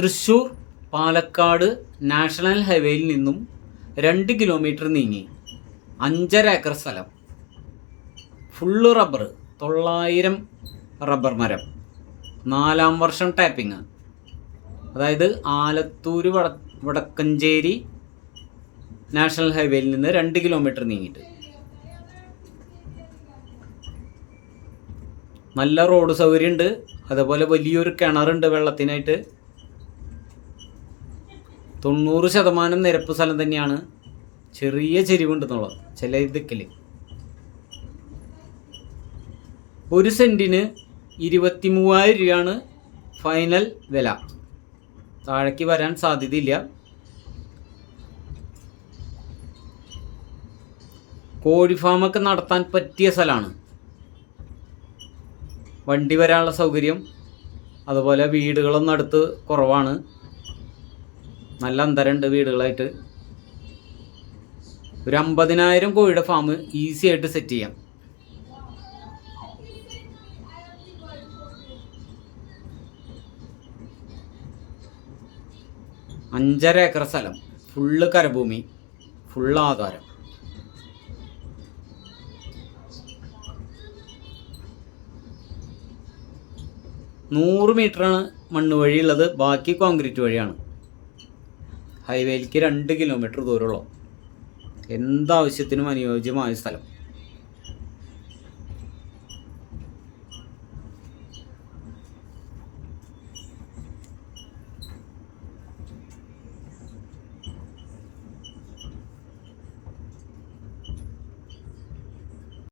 Thrissur Palakkad national ഹൈവേയിൽ നിന്നും രണ്ട് കിലോമീറ്റർ നീങ്ങി. അഞ്ചര ഏക്കർ സ്ഥലം. ഫുള്ള് റബ്ബർ തൊള്ളായിരം റബ്ബർ മരം. നാലാം വർഷം ടാപ്പിംഗ്. അതായത് ആലത്തൂർ വട വടക്കഞ്ചേരി നാഷണൽ ഹൈവേയിൽ നിന്ന് രണ്ട് കിലോമീറ്റർ നീങ്ങിയിട്ട്. നല്ല റോഡ് സൗകര്യമുണ്ട് അതുപോലെ വലിയൊരു കിണറുണ്ട് വെള്ളത്തിനായിട്ട്. തൊണ്ണൂറ് ശതമാനം നിരപ്പ് സ്ഥലം തന്നെയാണ് ചെറിയ ചെരിവുണ്ടെന്നുള്ളത് ചില ദിക്കിൽ ഒരു സെന്റിന് ഇരുപത്തി മൂവായിരം രൂപയാണ് ഫൈനൽ വില. താഴേക്ക് വരാൻ സാധ്യതയില്ല. കോഴി ഫാമൊക്കെ നടത്താൻ പറ്റിയ സ്ഥലമാണ്. വണ്ടി വരാനുള്ള സൗകര്യം അതുപോലെ വീടുകളൊന്നും അടുത്ത് കുറവാണ്. നല്ല അന്തരമുണ്ട് വീടുകളായിട്ട്. ഒരു അമ്പതിനായിരം കോഴിയുടെ ഫാം ഈസി ആയിട്ട് സെറ്റ് ചെയ്യാം. അഞ്ചര ഏക്കർ സ്ഥലം. ഫുള്ള് കരഭൂമി ഫുള്ള് ആധാരം. നൂറ് മീറ്ററാണ് മണ്ണ് വഴിയുള്ളത് ബാക്കി കോൺക്രീറ്റ് വഴിയാണ്. ഹൈവേയിലേക്ക് രണ്ട് കിലോമീറ്റർ ദൂരമുള്ളൂ. എന്താവശ്യത്തിനും അനുയോജ്യമായ സ്ഥലം.